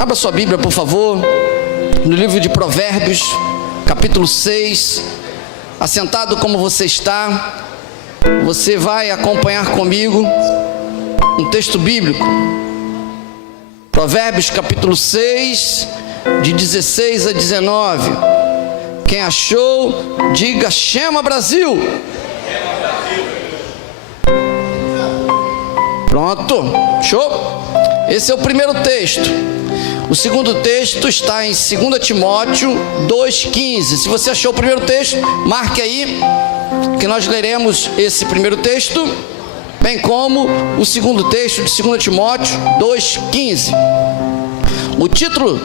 Abra sua Bíblia, por favor, no livro de Provérbios, capítulo 6. Assentado como você está, você vai acompanhar comigo um texto bíblico. Provérbios, capítulo 6, de 16 a 19. Quem achou, diga: Chama Brasil! Pronto, show? Esse é o primeiro texto. O segundo texto está em 2 Timóteo 2,15. Se você achou o primeiro texto, marque aí, que nós leremos esse primeiro texto, bem como o segundo texto de 2 Timóteo 2,15. O título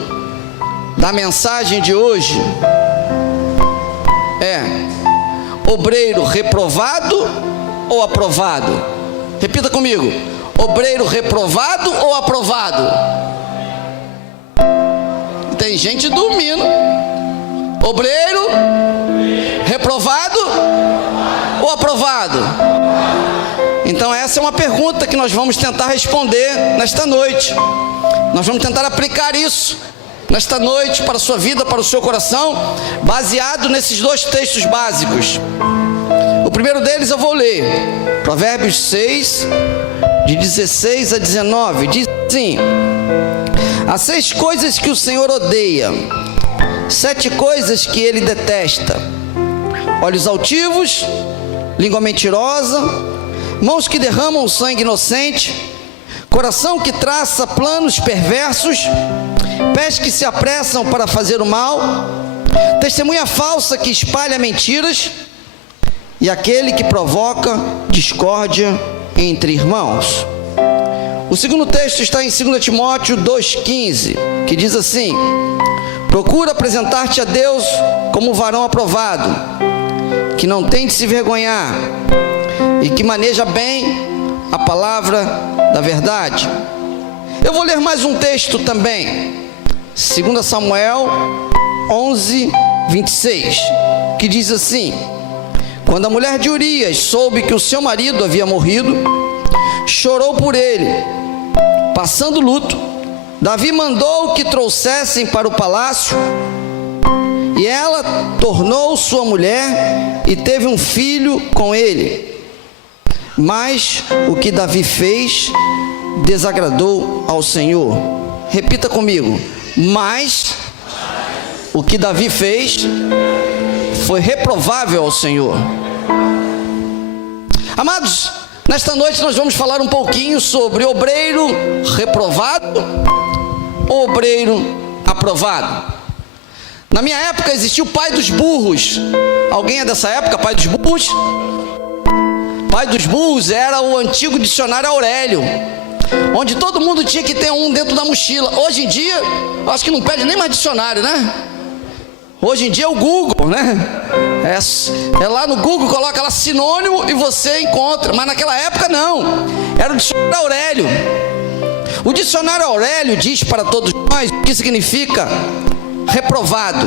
da mensagem de hoje é: Obreiro reprovado ou aprovado? Repita comigo: obreiro reprovado ou aprovado? Tem gente dormindo. Obreiro reprovado ou aprovado? Então essa é uma pergunta que nós vamos tentar responder nesta noite. Nós vamos tentar aplicar isso nesta noite para a sua vida, para o seu coração, baseado nesses dois textos básicos. O primeiro deles eu vou ler, Provérbios 6, de 16 a 19, diz assim: há 6 coisas que o Senhor odeia, 7 coisas que Ele detesta: olhos altivos, língua mentirosa, mãos que derramam sangue inocente, coração que traça planos perversos, pés que se apressam para fazer o mal, testemunha falsa que espalha mentiras, e aquele que provoca discórdia entre irmãos. O segundo texto está em 2 Timóteo 2,15, que diz assim: procura apresentar-te a Deus como varão aprovado, que não tem de se vergonhar e que maneja bem a palavra da verdade. Eu vou ler mais um texto também, 2 Samuel 11, 26, que diz assim: quando a mulher de Urias soube que o seu marido havia morrido, chorou por ele, passando luto. Davi mandou que trouxessem para o palácio, e ela tornou sua mulher e teve um filho com ele. Mas o que Davi fez desagradou ao Senhor. Repita comigo: mas o que Davi fez foi reprovável ao Senhor. Amados, nesta noite nós vamos falar um pouquinho sobre obreiro reprovado ou obreiro aprovado. Na minha época existia o pai dos burros. Alguém é dessa época, pai dos burros? Pai dos burros era o antigo dicionário Aurélio, onde todo mundo tinha que ter um dentro da mochila. Hoje em dia, eu acho que não pede nem mais dicionário, né? Hoje em dia é o Google, né? É lá no Google, coloca lá sinônimo e você encontra. Mas naquela época não, era o dicionário Aurélio. O dicionário Aurélio diz para todos nós o que significa reprovado.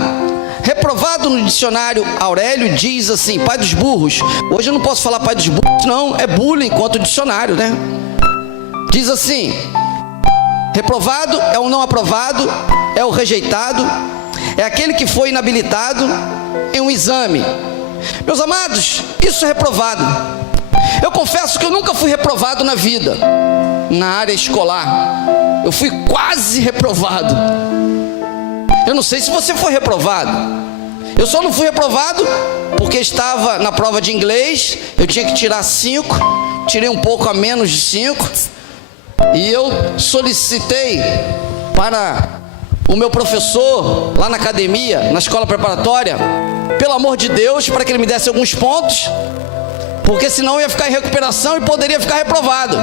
Reprovado no dicionário Aurélio diz assim: pai dos burros. Hoje eu não posso falar pai dos burros, não, é bullying quanto dicionário, né? Diz assim: reprovado é o não aprovado, é o rejeitado, é aquele que foi inabilitado em um exame. Meus amados, isso é reprovado. Eu confesso que eu nunca fui reprovado na vida, na área escolar. Eu fui quase reprovado. Eu não sei se você foi reprovado. Eu só não fui reprovado porque estava na prova de inglês, eu tinha que tirar 5, tirei um pouco a menos de 5, e eu solicitei para o meu professor lá na academia, na escola preparatória, pelo amor de Deus, para que ele me desse alguns pontos, porque senão eu ia ficar em recuperação e poderia ficar reprovado.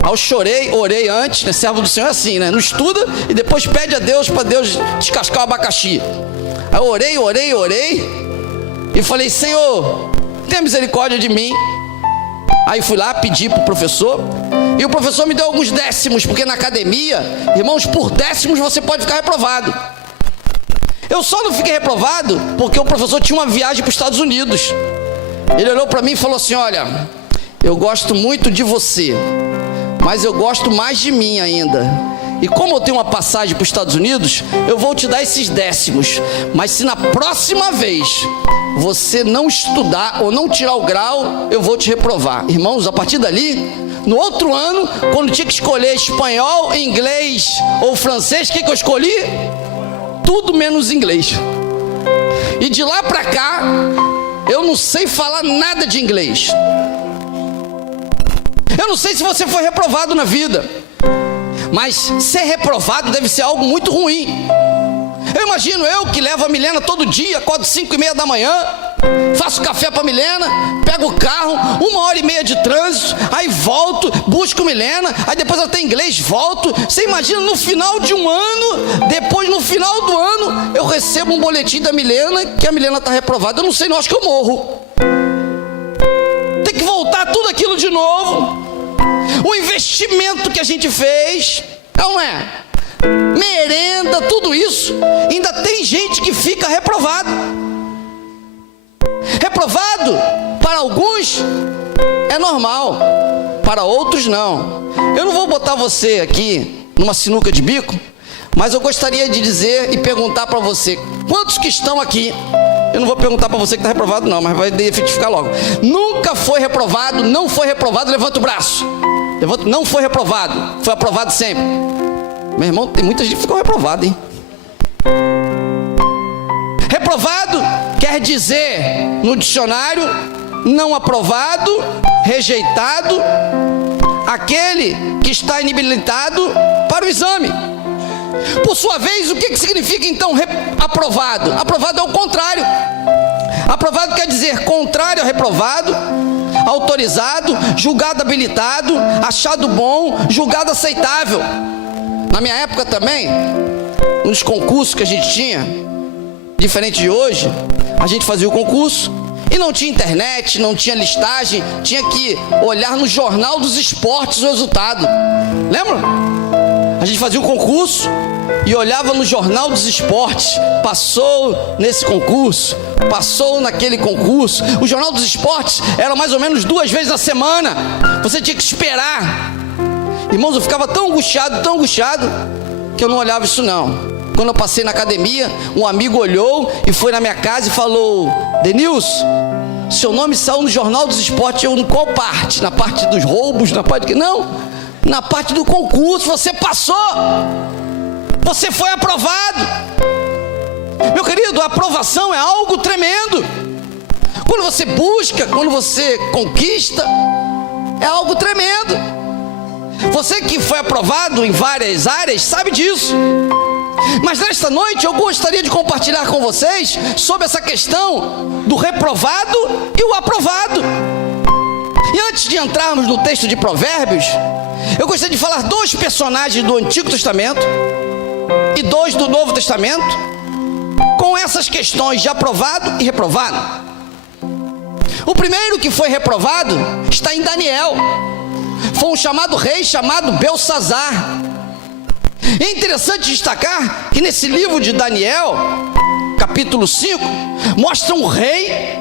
Aí eu chorei, orei antes, né? Servo do Senhor é assim, né? Não estuda e depois pede a Deus para Deus descascar o abacaxi. Aí eu orei e falei: Senhor, tenha misericórdia de mim. Aí fui lá, pedi para o professor, e o professor me deu alguns décimos, porque na academia, irmãos, por décimos você pode ficar reprovado. Eu só não fiquei reprovado porque o professor tinha uma viagem para os Estados Unidos. Ele olhou para mim e falou assim: olha, eu gosto muito de você, mas eu gosto mais de mim ainda. e como eu tenho uma passagem para os Estados Unidos, eu vou te dar esses décimos. Mas se na próxima vez você não estudar ou não tirar o grau, eu vou te reprovar. Irmãos, a partir dali, no outro ano, quando tinha que escolher espanhol, inglês ou francês, o que eu escolhi? Tudo menos inglês. E de lá para cá, eu não sei falar nada de inglês. Eu não sei se você foi reprovado na vida, mas ser reprovado deve ser algo muito ruim. Eu imagino eu que levo a Milena todo dia, acordo 5:30 da manhã, faço café para Milena, pego o carro, 1h30 de trânsito, aí volto, busco Milena, aí depois ela tem inglês, volto. Você imagina no final de um ano, depois no final do ano, eu recebo um boletim da Milena, que a Milena está reprovada. Eu não sei, não, acho que eu morro. Tem que voltar tudo aquilo de novo. O investimento que a gente fez, não é? Merenda, tudo isso, ainda tem gente que fica reprovado. Reprovado, para alguns, é normal, para outros não. Eu não vou botar você aqui numa sinuca de bico, mas eu gostaria de dizer e perguntar para você, quantos que estão aqui? Eu não vou perguntar para você que está reprovado não, mas vai identificar logo. Nunca foi reprovado, não foi reprovado, levanta o braço. Levanta, não foi reprovado, foi aprovado sempre. Meu irmão, tem muita gente que ficou reprovada, hein? Reprovado quer dizer, no dicionário, não aprovado, rejeitado, aquele que está inabilitado para o exame. Por sua vez, o que significa então aprovado? Aprovado é o contrário. Aprovado quer dizer contrário a reprovado, autorizado, julgado habilitado, achado bom, julgado aceitável. Na minha época também, nos concursos que a gente tinha, diferente de hoje, a gente fazia o concurso e não tinha internet, não tinha listagem, tinha que olhar no Jornal dos Esportes o resultado. Lembra? A gente fazia o concurso e olhava no Jornal dos Esportes, passou nesse concurso, passou naquele concurso. O Jornal dos Esportes era mais ou menos 2 vezes na semana, você tinha que esperar. Irmãos, eu ficava tão angustiado, que eu não olhava isso não. Quando eu passei na academia, um amigo olhou e foi na minha casa e falou: Denilson, seu nome saiu no Jornal dos Esportes. Eu, em qual parte? Na parte dos roubos? Na parte que... Não, na parte do concurso. Você passou, você foi aprovado. Meu querido, a aprovação é algo tremendo. Quando você busca, quando você conquista, é algo tremendo. Você que foi aprovado em várias áreas sabe disso. Mas nesta noite eu gostaria de compartilhar com vocês sobre essa questão do reprovado e o aprovado. E antes de entrarmos no texto de Provérbios, eu gostaria de falar 2 personagens do Antigo Testamento e 2 do Novo Testamento, com essas questões de aprovado e reprovado. O primeiro que foi reprovado está em Daniel. Foi um chamado rei chamado Belsazar. É interessante destacar que nesse livro de Daniel, capítulo 5, mostra um rei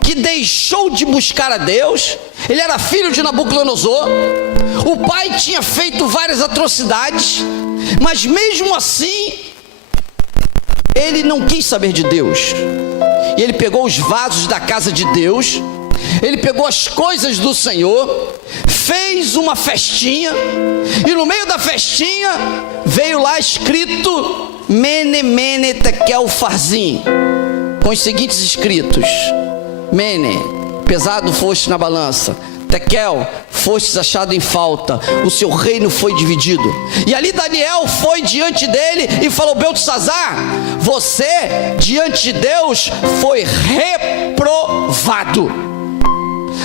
que deixou de buscar a Deus. Ele era filho de Nabucodonosor. O pai tinha feito várias atrocidades, mas mesmo assim, ele não quis saber de Deus. E ele pegou os vasos da casa de Deus, ele pegou as coisas do Senhor, fez uma festinha, e no meio da festinha veio lá escrito Mene, Mene, Tekel, Farzim, com os seguintes escritos: Mene, pesado foste na balança, Tekel, fostes achado em falta, o seu reino foi dividido. E ali Daniel foi diante dele e falou: Beltesazar, você diante de Deus foi reprovado.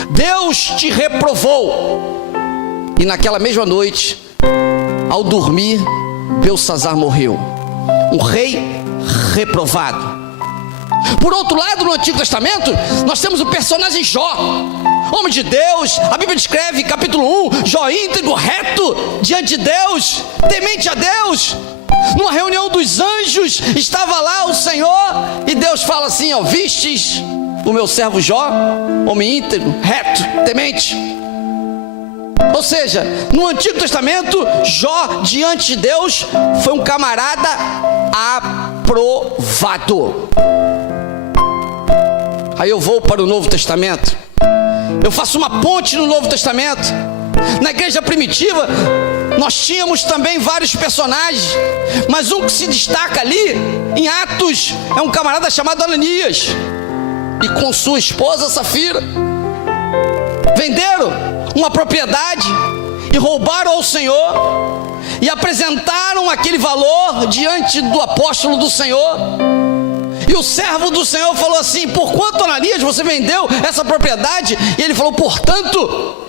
Deus te reprovou. E naquela mesma noite, ao dormir, Belsazar morreu. Um rei reprovado. Por outro lado, no Antigo Testamento, nós temos o personagem Jó, homem de Deus. A Bíblia descreve, capítulo 1, Jó íntegro, reto diante de Deus, temente a Deus. Numa reunião dos anjos, estava lá o Senhor, e Deus fala assim: ó, vistes o meu servo Jó, homem íntegro, reto, temente. Ou seja, no Antigo Testamento, Jó, diante de Deus, foi um camarada aprovado. Aí eu vou para o Novo Testamento, eu faço uma ponte no Novo Testamento. Na igreja primitiva, nós tínhamos também vários personagens, mas um que se destaca ali, em Atos, é um camarada chamado Ananias, e com sua esposa Safira, venderam uma propriedade e roubaram ao Senhor, e apresentaram aquele valor diante do apóstolo do Senhor. E o servo do Senhor falou assim: por quanto, Ananias, você vendeu essa propriedade? E ele falou: por tanto.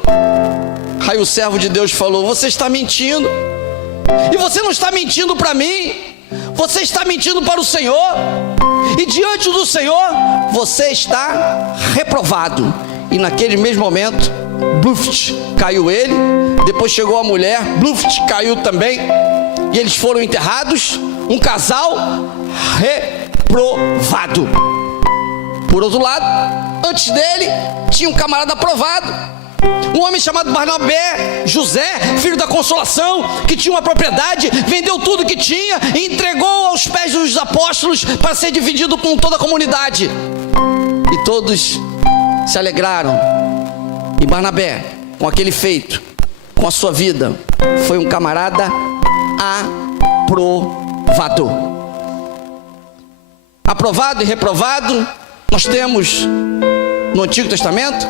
Aí o servo de Deus falou: você está mentindo. E você não está mentindo para mim, você está mentindo para o Senhor. E diante do Senhor, você está reprovado. E naquele mesmo momento, bluft, caiu ele. Depois chegou a mulher, bluft, caiu também. E eles foram enterrados, um casal reprovado. Por outro lado, antes dele, tinha um camarada aprovado, um homem chamado Barnabé, José, filho da consolação, que tinha uma propriedade, vendeu tudo que tinha e entregou aos pés dos apóstolos para ser dividido com toda a comunidade. E todos se alegraram. E Barnabé, com aquele feito, com a sua vida, foi um camarada aprovado. Aprovado e reprovado nós temos no Antigo Testamento.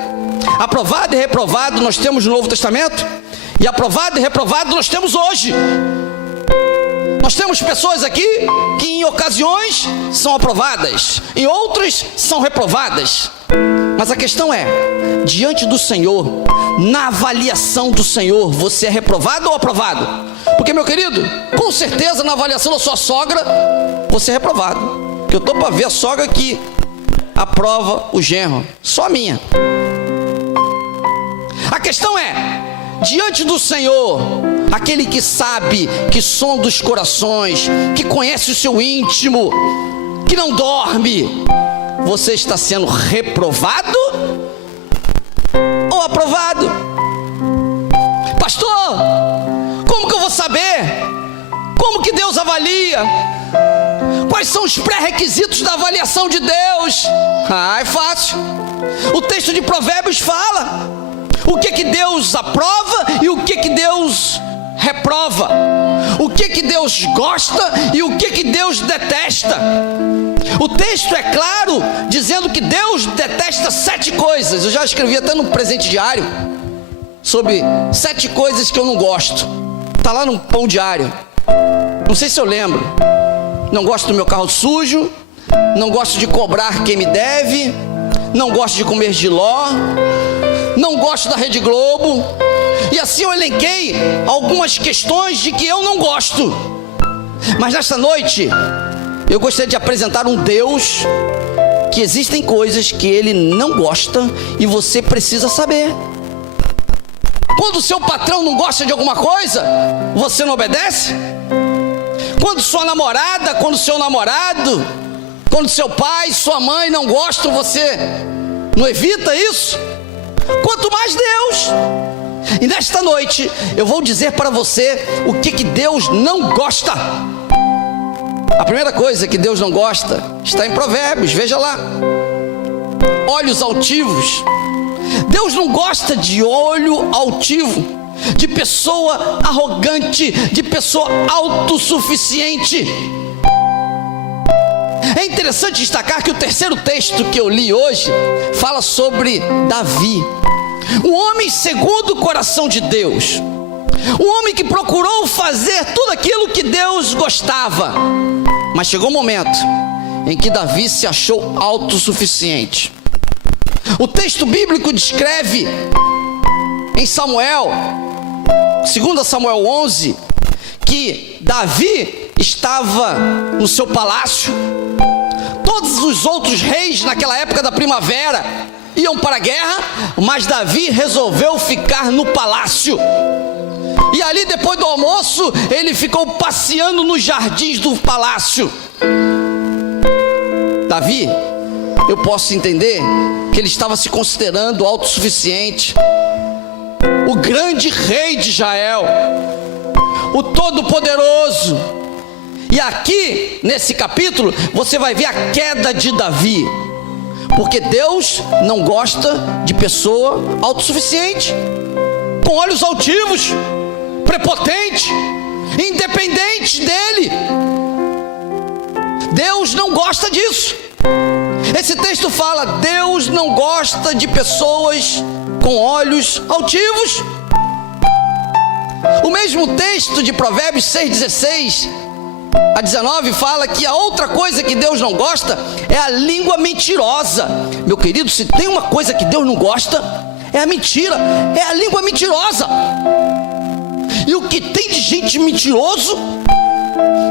Aprovado e reprovado nós temos no Novo Testamento. E aprovado e reprovado nós temos hoje. Nós temos pessoas aqui que em ocasiões são aprovadas, em outras são reprovadas. Mas a questão é, diante do Senhor, na avaliação do Senhor, você é reprovado ou aprovado? Porque, meu querido, com certeza na avaliação da sua sogra, você é reprovado. Porque eu estou para ver a sogra que aprova o genro, só a minha. A questão é, diante do Senhor, aquele que sabe, que sonda os corações, que conhece o seu íntimo, que não dorme, você está sendo reprovado ou aprovado? Pastor, como que eu vou saber? Como que Deus avalia? Quais são os pré-requisitos da avaliação de Deus? É fácil. O texto de Provérbios fala o que Deus aprova e o que Deus reprova, o que Deus gosta e o que Deus detesta. O texto é claro, dizendo que Deus detesta 7 coisas. Eu já escrevi até no presente diário sobre 7 coisas que eu não gosto. Está lá no pão diário. Não sei se eu lembro. Não gosto do meu carro sujo, não gosto de cobrar quem me deve, não gosto de comer jiló, não gosto da Rede Globo. E assim eu elenquei algumas questões de que eu não gosto. Mas nesta noite eu gostaria de apresentar um Deus que existem coisas que Ele não gosta e você precisa saber. Quando o seu patrão não gosta de alguma coisa, você não obedece? Quando sua namorada, quando seu namorado, quando seu pai, sua mãe não gostam, você não evita isso? Quanto mais Deus. E nesta noite eu vou dizer para você o que Deus não gosta. A primeira coisa que Deus não gosta está em Provérbios, veja lá. Olhos altivos. Deus não gosta de olho altivo, de pessoa arrogante, de pessoa autossuficiente. É interessante destacar que o terceiro texto que eu li hoje fala sobre Davi, um homem segundo o coração de Deus, um homem que procurou fazer tudo aquilo que Deus gostava. Mas chegou um momento em que Davi se achou autossuficiente. O texto bíblico descreve em Samuel, 2 Samuel 11, que Davi estava no seu palácio. Todos os outros reis naquela época da primavera iam para a guerra, mas Davi resolveu ficar no palácio. E ali, depois do almoço, ele ficou passeando nos jardins do palácio. Davi, eu posso entender que ele estava se considerando autossuficiente. o grande rei de Israel, o Todo-Poderoso. E aqui, nesse capítulo, você vai ver a queda de Davi, porque Deus não gosta de pessoa autossuficiente, com olhos altivos, prepotente, independente dele. Deus não gosta disso. Esse texto fala: Deus não gosta de pessoas com olhos altivos. O mesmo texto de Provérbios 6:16 a 19 fala que a outra coisa que Deus não gosta é a língua mentirosa. Meu querido, se tem uma coisa que Deus não gosta, é a mentira, é a língua mentirosa. E o que tem de gente mentiroso?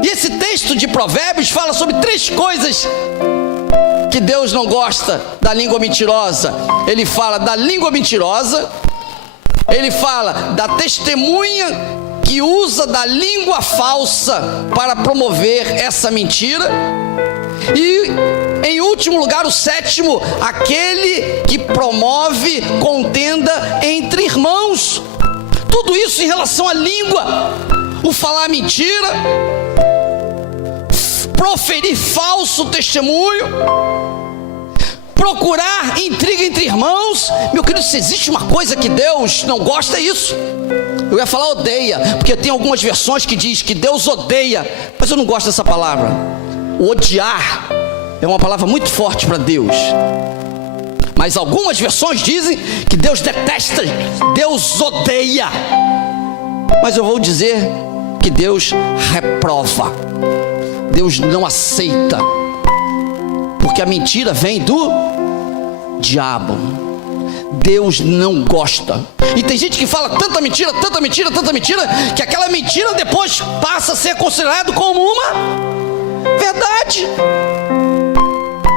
E esse texto de Provérbios fala sobre 3 coisas que Deus não gosta da língua mentirosa. Ele fala da língua mentirosa, ele fala da testemunha que usa da língua falsa para promover essa mentira, e em último lugar, o 7º, aquele que promove contenda entre irmãos. Tudo isso em relação à língua: o falar mentira, proferir falso testemunho, procurar intriga entre irmãos. Meu querido, se existe uma coisa que Deus não gosta, é isso. Eu ia falar odeia, porque tem algumas versões que diz que Deus odeia, mas eu não gosto dessa palavra. O odiar é uma palavra muito forte para Deus, mas algumas versões dizem que Deus detesta, Deus odeia. Mas eu vou dizer que Deus reprova, Deus não aceita, porque a mentira vem do diabo. Deus não gosta. E tem gente que fala tanta mentira, tanta mentira, tanta mentira, que aquela mentira depois passa a ser considerado como uma verdade,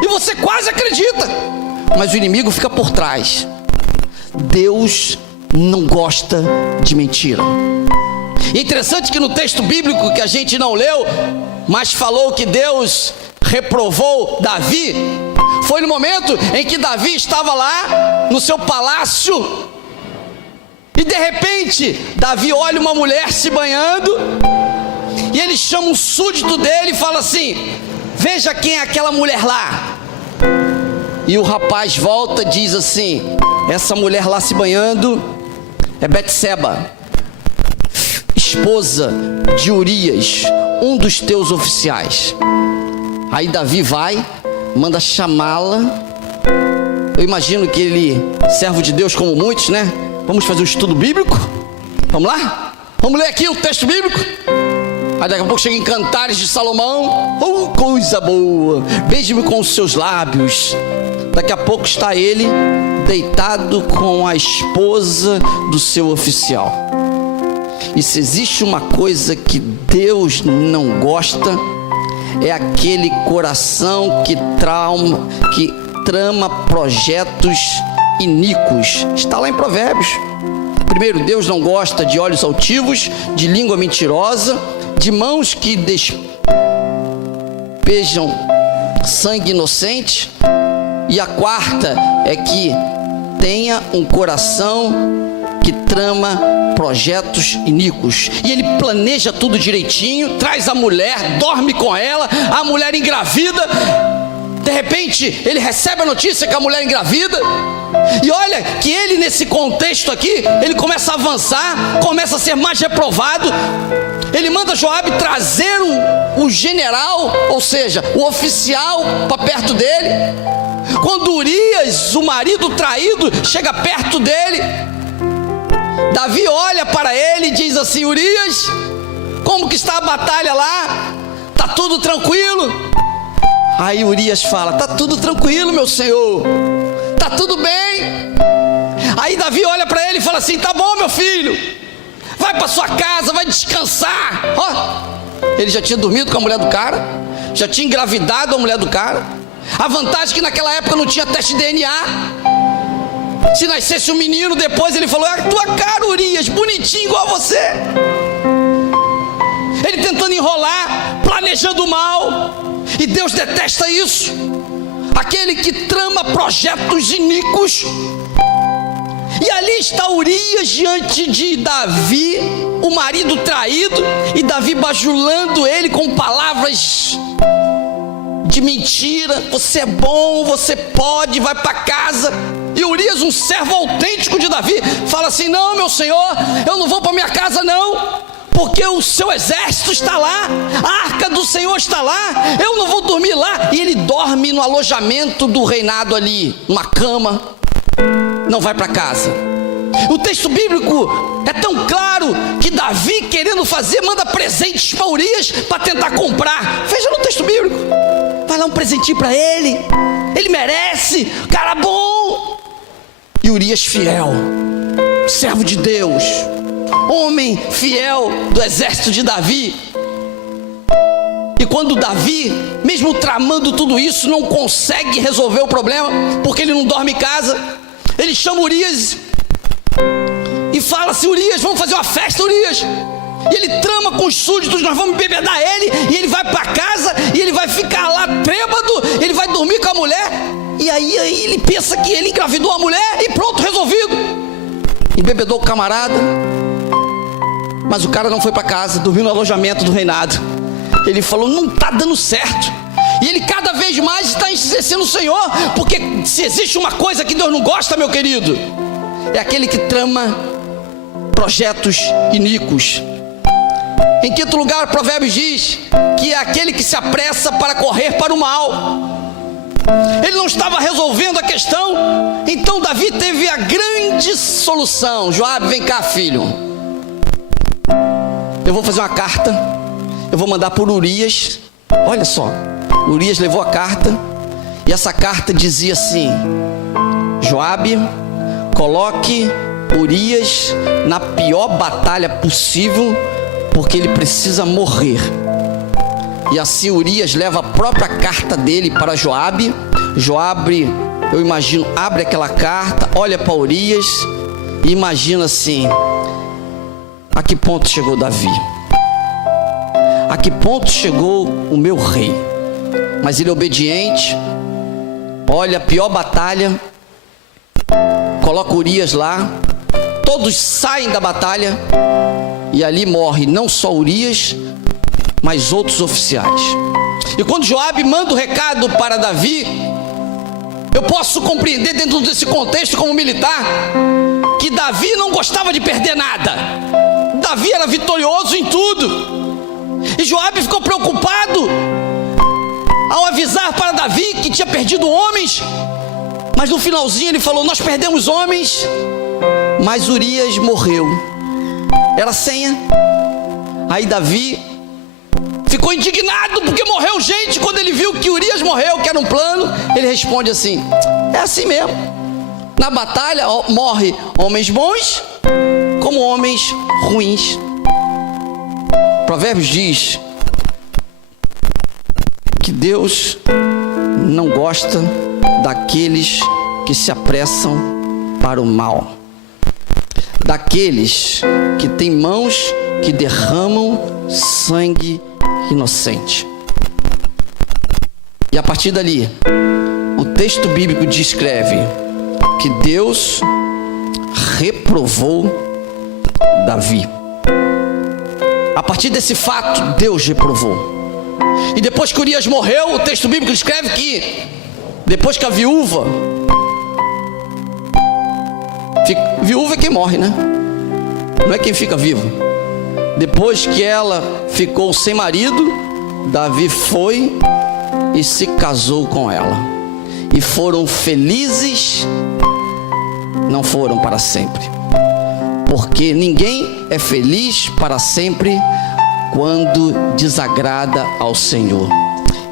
e você quase acredita, mas o inimigo fica por trás. Deus não gosta de mentira. E é interessante que no texto bíblico que a gente não leu, mas falou que Deus reprovou Davi, foi no momento em que Davi estava lá no seu palácio, e de repente Davi olha uma mulher se banhando, e ele chama um súdito dele e fala assim: veja quem é aquela mulher lá. E o rapaz volta e diz assim: essa mulher lá se banhando é Betseba, esposa de Urias, um dos teus oficiais. Aí Davi vai, manda chamá-la. Eu imagino que ele, servo de Deus como muitos, né? Vamos fazer um estudo bíblico? Vamos lá? Vamos ler aqui o texto bíblico? Aí daqui a pouco chega em Cantares de Salomão. Oh, coisa boa! Beije-me com os seus lábios. Daqui a pouco está ele deitado com a esposa do seu oficial. E se existe uma coisa que Deus não gosta, é aquele coração que trama projetos iníquos. Está lá em Provérbios. Primeiro, Deus não gosta de olhos altivos, de língua mentirosa, de mãos que despejam sangue inocente. E a quarta é que tenha um coração que trama projetos iníquos. E ele planeja tudo direitinho, traz a mulher, dorme com ela, a mulher engravida. De repente ele recebe a notícia que a mulher engravida, e olha que ele, nesse contexto aqui, ele começa a avançar, começa a ser mais reprovado. Ele manda Joabe trazer o general, ou seja, o oficial, para perto dele. Quando Urias, o marido traído, chega perto dele, Davi olha para ele e diz assim: Urias, como que está a batalha lá? Está tudo tranquilo? Aí Urias fala: está tudo tranquilo, meu senhor, está tudo bem. Aí Davi olha para ele e fala assim: tá bom, meu filho, vai para sua casa, vai descansar. Ele já tinha dormido com a mulher do cara, já tinha engravidado a mulher do cara. A vantagem é que naquela época não tinha teste de DNA. Se nascesse um menino depois, ele falou: é a tua cara, Urias, bonitinho igual a você. Ele tentando enrolar, planejando mal. E Deus detesta isso. Aquele que trama projetos iníquos. E ali está Urias diante de Davi, o marido traído, e Davi bajulando ele com palavras de mentira. Você é bom, você pode, vai para casa. E Urias, um servo autêntico de Davi, fala assim: não, meu senhor, eu não vou para minha casa não, porque o seu exército está lá, a arca do Senhor está lá, eu não vou dormir lá. E ele dorme no alojamento do reinado ali, numa cama, não vai para casa. O texto bíblico é tão claro que Davi, querendo fazer, manda presentes para Urias para tentar comprar. Veja no texto bíblico, vai lá um presentinho para ele merece, cara bom. E Urias fiel, servo de Deus, homem fiel do exército de Davi. E quando Davi, mesmo tramando tudo isso, não consegue resolver o problema, porque ele não dorme em casa, ele chama Urias e fala assim: Urias, vamos fazer uma festa, Urias. E ele trama com os súditos: nós vamos embebedar ele. E ele vai para casa e ele vai ficar lá trêbado, ele vai dormir com a mulher. E aí ele pensa que ele engravidou a mulher e pronto, resolvido. Embebedou o camarada, mas o cara não foi para casa, dormiu no alojamento do reinado. Ele falou: não está dando certo. E ele cada vez mais está entristecendo o Senhor, porque se existe uma coisa que Deus não gosta, meu querido, é aquele que trama projetos iníquos. Em quinto lugar, Provérbios diz que é aquele que se apressa para correr para o mal. Ele não estava resolvendo a questão, então Davi teve a grande solução: Joabe, vem cá, filho, eu vou fazer uma carta, eu vou mandar por Urias. Olha só, Urias levou a carta, e essa carta dizia assim: Joabe, coloque Urias na pior batalha possível, porque ele precisa morrer. E assim Urias leva a própria carta dele para Joabe. Joabe, eu imagino, abre aquela carta, olha para Urias e imagina assim: a que ponto chegou Davi? A que ponto chegou o meu rei? Mas ele é obediente, olha a pior batalha, coloca Urias lá, todos saem da batalha, e ali morre não só Urias, mas outros oficiais. E quando Joabe manda o recado para Davi, eu posso compreender, dentro desse contexto como militar, que Davi não gostava de perder nada. Davi era vitorioso em tudo. E Joabe ficou preocupado ao avisar para Davi que tinha perdido homens. Mas no finalzinho ele falou: nós perdemos homens, mas Urias morreu. Era senha. Aí Davi ficou indignado porque morreu gente. Quando ele viu que Urias morreu, que era um plano, ele responde assim: é assim mesmo, na batalha morre homens bons como homens ruins. Provérbios diz que Deus não gosta daqueles que se apressam para o mal, daqueles que têm mãos que derramam sangue inocente. E a partir dali, o texto bíblico descreve que Deus reprovou Davi. A partir desse fato, Deus reprovou. E depois que Urias morreu, o texto bíblico escreve que depois que a viúva é quem morre, né? Não é quem fica vivo. Depois que ela ficou sem marido, Davi foi e se casou com ela, e foram felizes. Não foram para sempre, porque ninguém é feliz para sempre quando desagrada ao Senhor.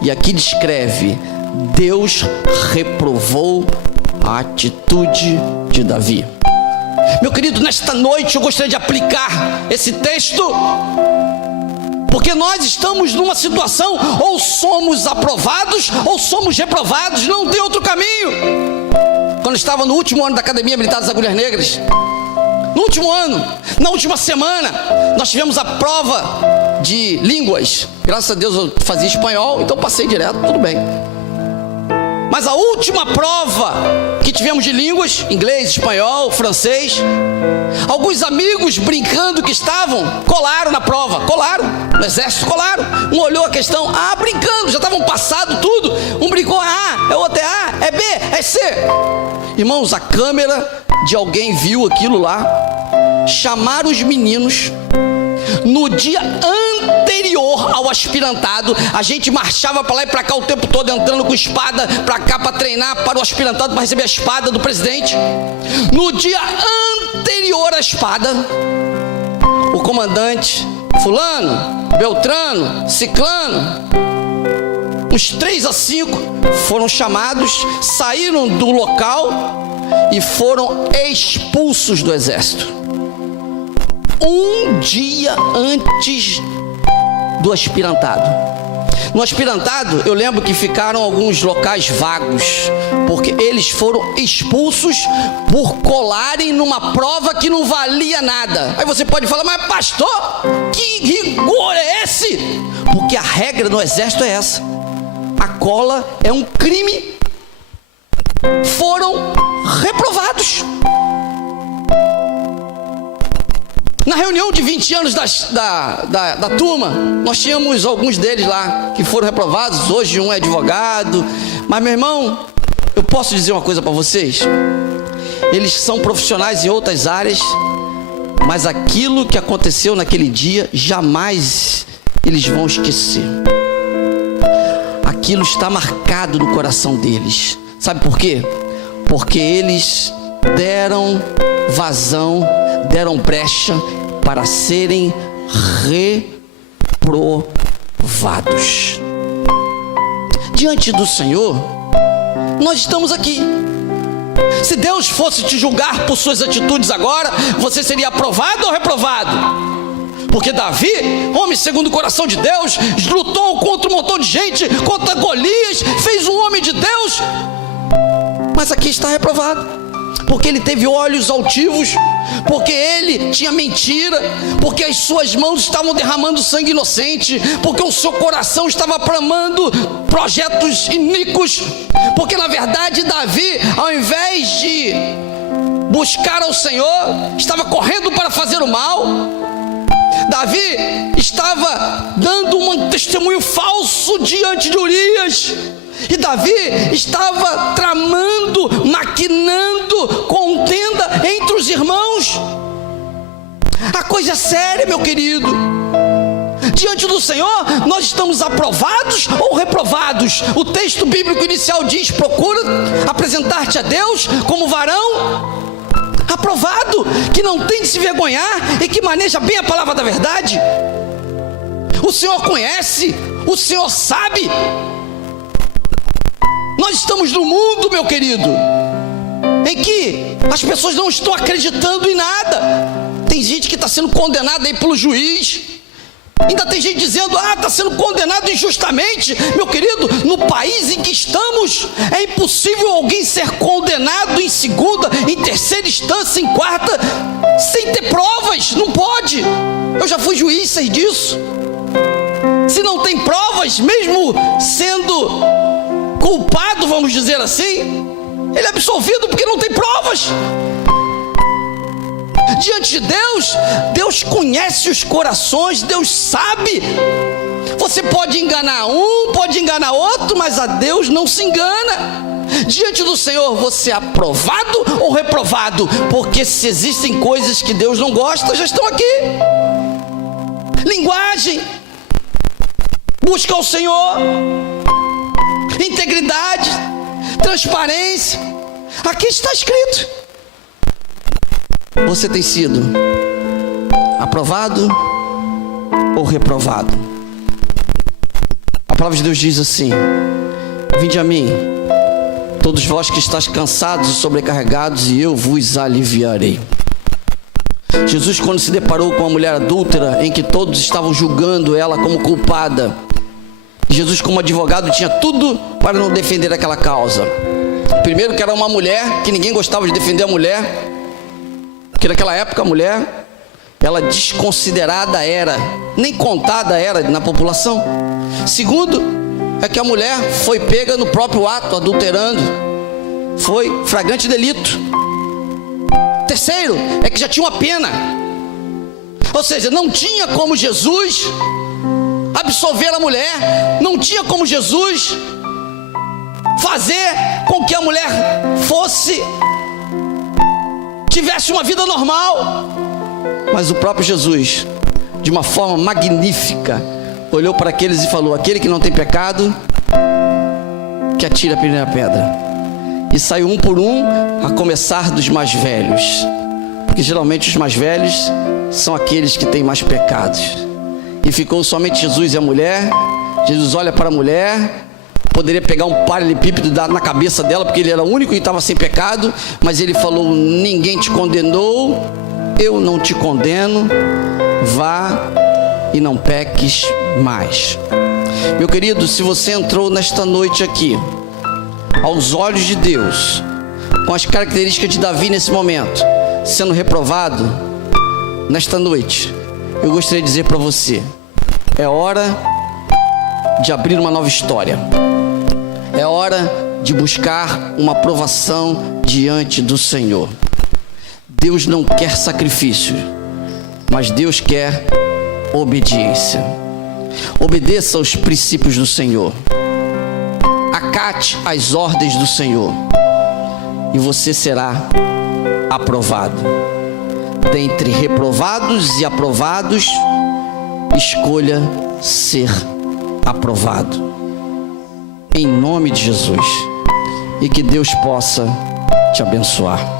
E aqui descreve: Deus reprovou a atitude de Davi. Meu querido, nesta noite eu gostaria de aplicar esse texto, porque nós estamos numa situação: ou somos aprovados ou somos reprovados, não tem outro caminho. Quando eu estava no último ano da Academia Militar das Agulhas Negras, no último ano, na última semana, nós tivemos a prova de línguas. Graças a Deus eu fazia espanhol, então passei direto, tudo bem. Mas a última prova que tivemos de línguas, inglês, espanhol, francês, alguns amigos brincando que estavam, colaram na prova, colaram, no exército colaram. Um olhou a questão, brincando, já estavam passado tudo. Um brincou, é outro é A, é B, é C. Irmãos, a câmera de alguém viu aquilo lá, chamaram os meninos. No dia anterior ao aspirantado, a gente marchava para lá e para cá o tempo todo, entrando com espada para cá para treinar para o aspirantado, para receber a espada do presidente. No dia anterior à espada, o comandante fulano, beltrano, ciclano, uns 3 a 5 foram chamados, saíram do local e foram expulsos do exército. Um dia antes do aspirantado. No aspirantado, eu lembro que ficaram alguns locais vagos, porque eles foram expulsos por colarem numa prova que não valia nada. Aí você pode falar, mas pastor, que rigor é esse? Porque a regra no exército é essa: a cola é um crime. Foram reprovados. Na reunião de 20 anos da turma, nós tínhamos alguns deles lá que foram reprovados. Hoje um é advogado. Mas, meu irmão, eu posso dizer uma coisa para vocês: eles são profissionais em outras áreas, mas aquilo que aconteceu naquele dia, jamais eles vão esquecer. Aquilo está marcado no coração deles. Sabe por quê? Porque eles deram vazão, deram brecha para serem reprovados. Diante do Senhor, nós estamos aqui. Se Deus fosse te julgar por suas atitudes agora, você seria aprovado ou reprovado? Porque Davi, homem segundo o coração de Deus, lutou contra um montão de gente, contra Golias, fez um homem de Deus, mas aqui está reprovado. Porque ele teve olhos altivos, porque ele tinha mentira, porque as suas mãos estavam derramando sangue inocente, porque o seu coração estava tramando projetos iníquos, porque na verdade Davi, ao invés de buscar ao Senhor, estava correndo para fazer o mal. Davi estava dando um testemunho falso diante de Urias. E Davi estava tramando, maquinando contenda entre os irmãos. A coisa é séria, meu querido. Diante do Senhor, nós estamos aprovados ou reprovados? O texto bíblico inicial diz: procura apresentar-te a Deus como varão aprovado, que não tem de se vergonhar e que maneja bem a palavra da verdade. O Senhor conhece, o Senhor sabe. Nós estamos no mundo, meu querido, em que as pessoas não estão acreditando em nada. Tem gente que está sendo condenada aí pelo juiz. Ainda tem gente dizendo, está sendo condenado injustamente. Meu querido, no país em que estamos, é impossível alguém ser condenado em segunda, em terceira instância, em quarta, sem ter provas. Não pode. Eu já fui juiz, sei disso. Se não tem provas, mesmo sendo culpado, vamos dizer assim, ele é absolvido porque não tem provas. Diante de Deus, Deus conhece os corações, Deus sabe. Você pode enganar um, pode enganar outro, mas a Deus não se engana. Diante do Senhor, você é aprovado ou reprovado? Porque se existem coisas que Deus não gosta, já estão aqui. Linguagem, busca ao Senhor, integridade, transparência, aqui está escrito. Você tem sido aprovado ou reprovado? A palavra de Deus diz assim: vinde a mim, todos vós que estáis cansados e sobrecarregados, e eu vos aliviarei. Jesus, quando se deparou com a mulher adúltera, em que todos estavam julgando ela como culpada, Jesus, como advogado, tinha tudo para não defender aquela causa. Primeiro, que era uma mulher, que ninguém gostava de defender a mulher, porque naquela época a mulher, ela desconsiderada era, nem contada era na população. Segundo, é que a mulher foi pega no próprio ato, adulterando. Foi flagrante delito. Terceiro, é que já tinha uma pena. Ou seja, não tinha como Jesus absolver a mulher, não tinha como Jesus fazer com que a mulher tivesse uma vida normal. Mas o próprio Jesus, de uma forma magnífica, olhou para aqueles e falou: aquele que não tem pecado, que atire a primeira pedra. E saiu um por um, a começar dos mais velhos, porque geralmente os mais velhos são aqueles que têm mais pecados. E ficou somente Jesus e a mulher. Jesus olha para a mulher, poderia pegar um paralelepípedo e dar na cabeça dela, porque ele era o único que estava sem pecado, mas ele falou: ninguém te condenou, eu não te condeno, vá e não peques mais. Meu querido, se você entrou nesta noite aqui, aos olhos de Deus, com as características de Davi nesse momento, sendo reprovado, nesta noite, eu gostaria de dizer para você: é hora de abrir uma nova história. É hora de buscar uma aprovação diante do Senhor. Deus não quer sacrifício, mas Deus quer obediência. Obedeça aos princípios do Senhor. Acate as ordens do Senhor e você será aprovado. Dentre reprovados e aprovados, escolha ser aprovado. Em nome de Jesus. E que Deus possa te abençoar.